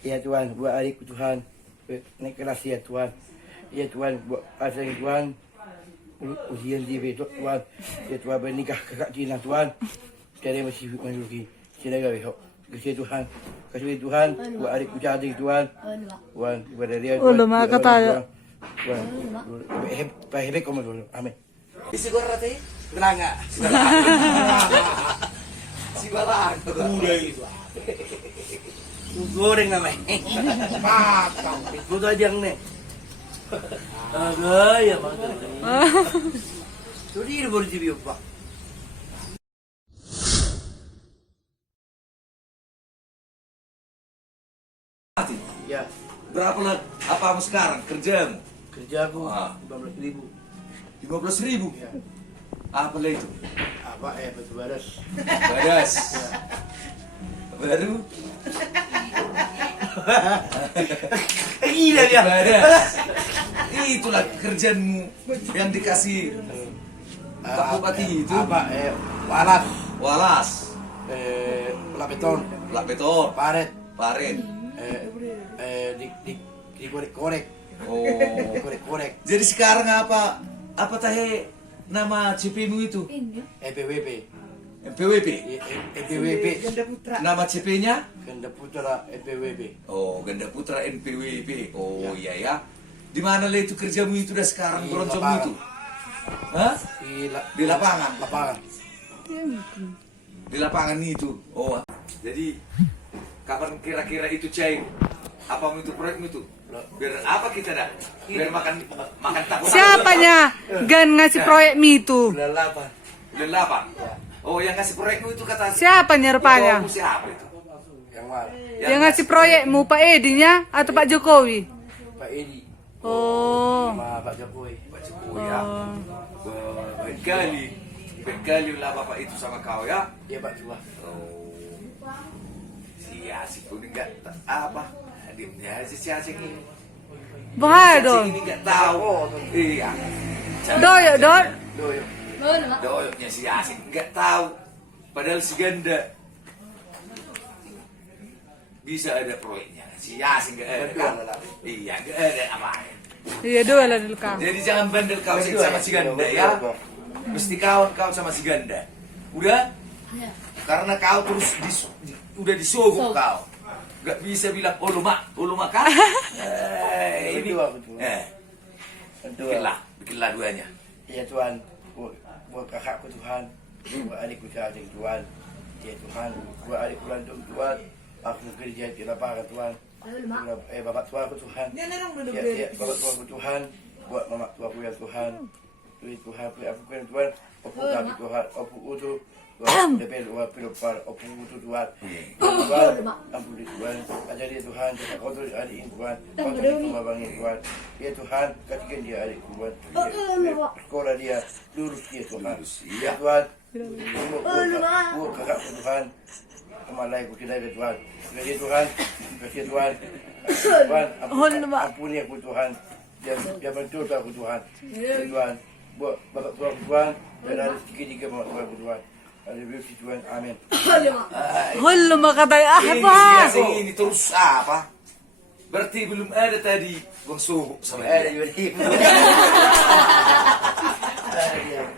Ya Tuhan, buat adikku Tuhan. Naik kelas ya Tuhan. Ya Tuhan, buat asal Tuhan. Ujian dia besok Tuhan. Ya Tuhan bernikah kakak Cina Tuhan. Sekarang masih lagi. Silakan besok. Kasih Tuhan. Kasih Tuhan. Buat adikku cantik Tuhan. Tuhan, kepada dia. Ulo mga kataya. Tuhan. Pahibig ko dulu. Amin. Siguro natin? Gelanga. Sibalaan. Udah itu. Goreng namanya. Matang. Itu aja nih. Agak ya bang. Jadi ini baru jadi apa? Ya, Berapa lah apa kamu sekarang kerjamu? kerja aku Ah. 15.000. 15.000. Ya. Apa lah itu? Apa batu baras? Badas. Baru Gila dia. badas. Itulah kerjaanmu yang dikasih Pak Bupati itu. Apa walas, Walas, lapeton, lapetor, paret, paret. dikorek-korek, Oh. korek-korek, Jadi sekarang apa tahe nama CP-mu itu? EPWP, MPWP. EPWP, Nama CP-nya? Ganda Putra EPWP. Oh, Ganda Putra NPWP. Oh iya ya. Di mana lah itu kerjamu itu dah sekarang Di beroncong lapangan. itu? Hah? Di lapangan. Lapangan. Di lapangan itu. Oh. Jadi kapan kira-kira itu cair? Apa itu proyekmu itu? Biar apa kita dah? Biar makan takut. Siapanya Gan ngasih proyek mi itu? Lelapan. Lelapan. Oh, yang ngasih proyekmu itu kata Siapanya rupanya? Itu siapa itu? Yang mana? Yang ngasih proyekmu Pak Edinya atau Pak Jokowi? Pak Edi Oh. sama Pak Jokowi. Pak Jokowi ya. Baik kali. Baik kali lah Bapak itu sama kau ya. Dia Pak Tua. Oh. Si Asik pun enggak apa. Dia si Asik ini. Bahaya Si Asik dong. ini enggak tahu. Iya. Doyok, Dok. Doyo. Doyoknya si Asik enggak tahu. Padahal si Ganda bisa ada proyeknya. Si Asik enggak ada. Kan? Iya, enggak ada apa. Iya, dua lah dulu kau. Jadi jangan bandel kau sama si Ganda ya. Mesti kawan kau sama si Ganda. Udah? Karena kau terus udah disogok kau. Gak bisa bilang ulu mak kan? Ini Berdua, berdua. Berdua. bikinlah duanya. Ya Tuhan, buat kakakku Tuhan, buat adikku cantik Tuhan. Ya Tuhan, buat adikku lantung Tuhan. Aku kerja di lapangan Tuhan. Bapak tua aku Tuhan. Ya, bapak tua aku Tuhan. Buat mama tua aku ya Tuhan. Tuhan, aku kan Tuhan. Opu kaki Tuhan, opu utuh. Depel uang pilopar, opu utuh Tuhan. Tuhan, ampuni Tuhan. Ajari Tuhan, jangan kotor adik Tuhan. Kotor kembangin Tuhan. Ya Tuhan, katikan dia adik Tuhan. Sekolah dia, lurus dia Tuhan. Ya Tuhan, buat kakakku Tuhan. Kemalai ku tidak ada Tuhan. Kasih Tuhan, kasih Tuhan. Tuhan, ampuni aku Tuhan. Jangan bantu aku Tuhan. Tuhan, buat bapak tua aku Tuhan. Dan ada sedikit bapak tua aku Tuhan. Ada berisi Tuhan, amin. Hulu makatay Ini apa? si ini terus apa? Berarti belum ada tadi Bang Suhu sama Ada dia. juga.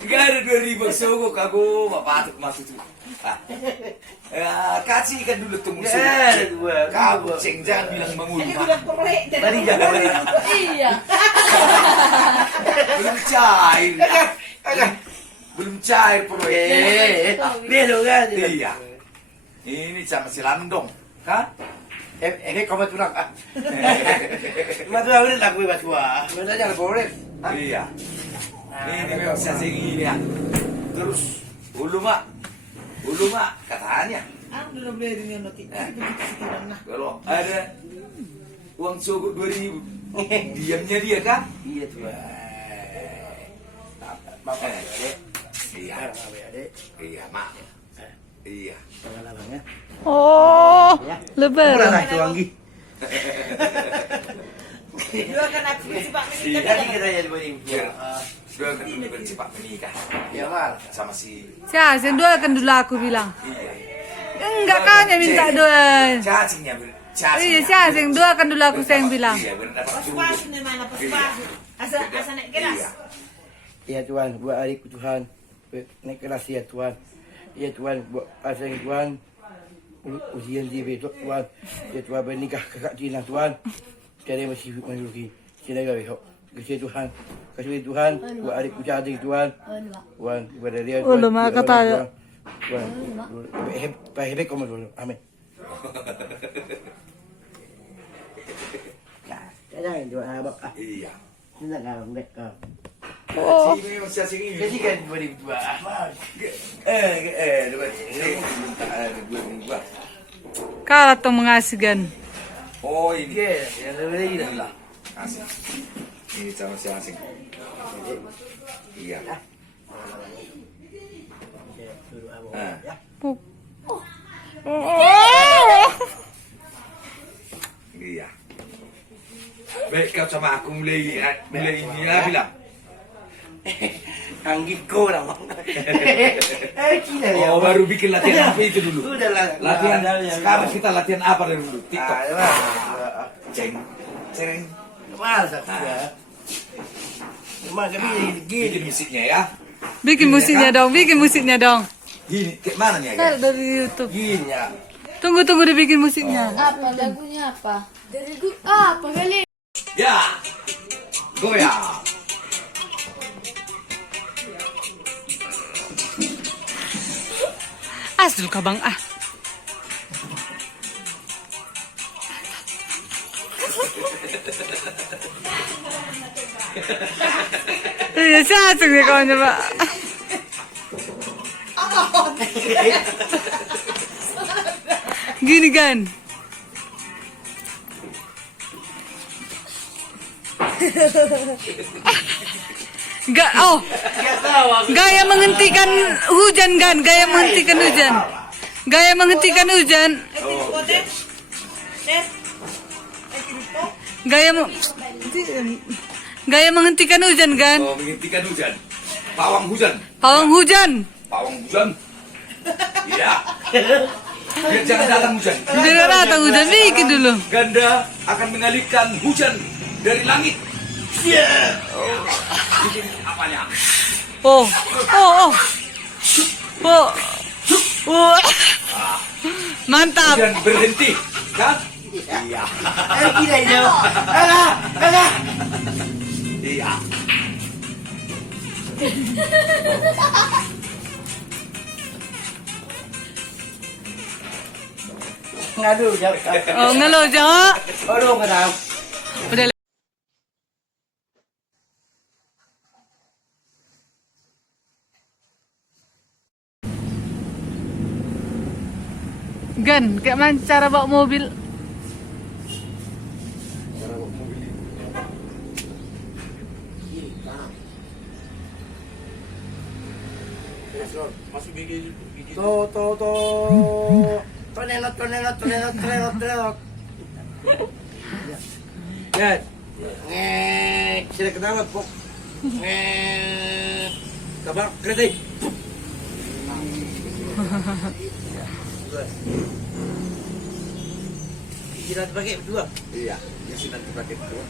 Enggak ada 2.000 Bang Suhu, kagu patut masuk itu. Kasih ikan dulu tuh musuh. Ada dua. Kau ceng jangan bilang mengulu. Tadi jangan. Iya. Belum cair. Belum cair proyek. Belo kan? Iya. Ini sama si Landong, kan? Kau betul nak? Betul boleh lagu betul. Betul jangan boleh. Iya. Ini memang saya ini ya. Terus ulu mak katanya. Kalau ada uang sogok 2.000, diamnya dia kan? Iya Tuhan. Bapak adik. Iya, Adik. iya mak. Iya. Pengalamannya. Oh, Kurang lebaran. itu Anggi. Tadi kita ya 2000. Sudah kan bercepat menikah. Ya mal. Sama si Siapa? Yang dua kan dulu aku bilang. iya. Enggak kan yang minta dua. Cacingnya Iya, siya yang dua kan dulu aku yang bilang. Iya, benar dapat surga. Pas-pas nih mana pas-pas. Asa naik keras. Iya. Ya Tuhan, buat adikku Tuhan, naik kelas ya Tuhan. Ya Tuhan, buat asal Tuhan, ujian dia besok Tuhan. Ya Tuhan, bernikah kakak Tina Tuhan. Cari masih menuruti. Sila gak besok. Kasih Tuhan, kasih Tuhan, buat adikku cantik Tuhan. Tuhan, kepada dia Oh, lemah kata ya. Tuhan, hebat kamu dulu. Amin. Jangan doa abang. Iya. Tidak kau, enggak kau. Oh. Sini masih sini. Jadi kan 2002. Dua. Kala to mengasihkan. Oh ini. Yang lebih dah. Inilah. Asing. Ini sama si asing. Iya. Ah. Iya. Baik kau sama aku mulai ini ya bilang. Anggit kau lah. Oh baru bikin latihan apa itu dulu? Udah lah. Latihan. Sekarang kita latihan apa dulu? TikTok. Ceng, ceng. Masa ya. Cuma kami Bikin musiknya ya. Bikin musiknya dong. Gini, kayak mana nih Kan ya? dari YouTube. gini ya. Tunggu dibikin musiknya. Apa lagunya apa? Dari apa kali? Ya, goyang. Asal ka bang ah. Iya, siya asal ka niya ba? Gini kan. Gaya menghentikan hujan kan, gaya menghentikan hujan. Gaya menghentikan hujan. Gaya menghentikan hujan kan. Oh, menghentikan hujan. Pawang hujan. Pawang hujan. Pawang hujan. Iya. Biar jangan datang hujan. Jangan datang hujan, bikin dulu. Ganda akan mengalihkan hujan dari langit. Iya. Bikin apanya? Oh. Mantap. Hujan berhenti, kan? Iya. Gila ini. Alah. Iya. Ngadu jauh. Oh, ngelo jangan. Aduh, enggak tahu. Udah. Gan, kayak mana cara bawa mobil? Masuk gigi. To. Tonelot. Ya. Sila kenapa pok? Tabak kereta. Kita pakai berdua. Iya, di sini nanti pakai itu.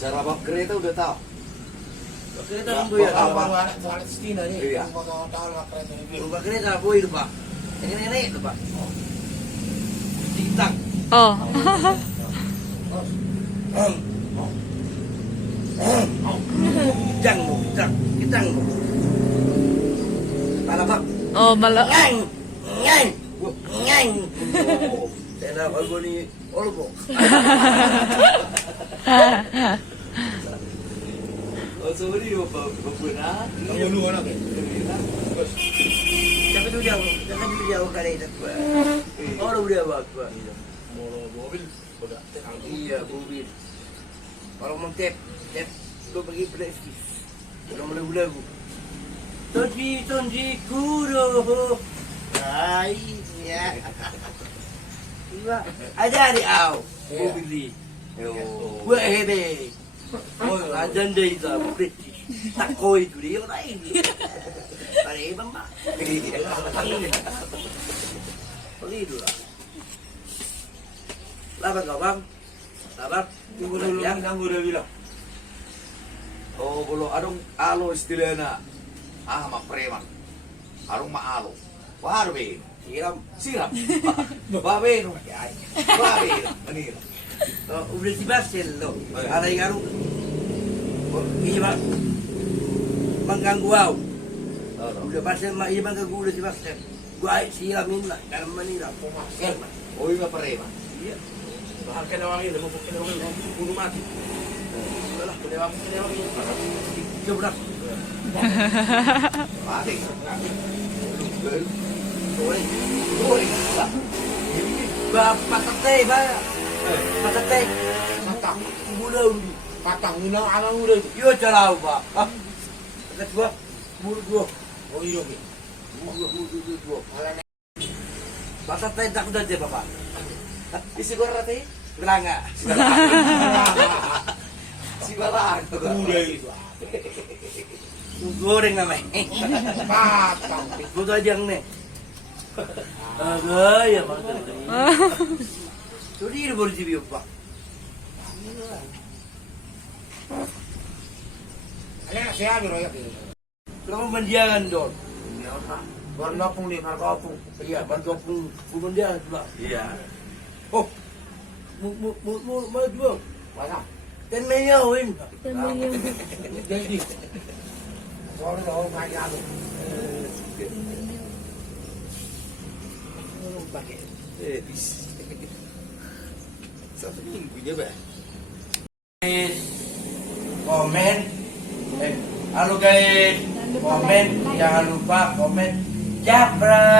Cara bawa kereta udah tahu. Kereta apa ya? Iya. Ubah kereta apa itu pak? Ini nenek itu pak. Tiktak. Oh. Jang. Para pak. Oh, malah. Ngang. Saya nak aku ni olbo. Oh, sorry, bapak na. Tapi tu jauh, jangan tu jauh kali itu. Orang dia buat. Mobil, Iya, mobil. Kalau mau tap, tu pergi plastik. Kalau mau lagu. Tonji kuro. Hai, ya. Iba, aja di au. Mobil ni. Buat hebe. Oh, ajan dia itu plastik. Tak koi tu dia lain. Tadi bang, pergi dulu. Lapan kau bang. Lapan. Tunggu dulu, Minang udah bilang. Oh, belum adong alo istilahnya. Ah, mak preman. Arung mak alo. Wah, be. Siram. Babe, no. Babe, ini. Udah si Basel lo. Ada yang aru. Iya bang. Mengganggu aku. Udah Basel mak iya mengganggu udah si Basel. Gua siramin lah. Karena manila. Oh, ini preman. Iya. Bahkan kenawang ini, mau kenawang ini, bunuh mati. Udah lah, kenawang ini. Coba. Mati. Patatay ba? Patatay. Matang, Bulaw. patang, minang alang udah. Yo caraw ba? Patat gua. Bulu gua. Oh iya, oke. Bulu gua. Patatay tak udah deh bapak. Isi gua rati. Belanga. Si balang. Udah itu. Goreng namanya. Patang. Gua tuh aja nih. Agak ya bang. Jadi ini baru jadi apa? Anak saya biroyak. Kamu mendiangan dong. Warna pun di marka pun. Iya, bantu pun mendiangan juga. Iya. Oh, mau jual. Mana? Dan menyawin. Jadi. Soalnya orang kaya tu. Pakai. Satu minggunya, Bah. Komen. Halo guys. Komen. Jangan lupa komen. Japra.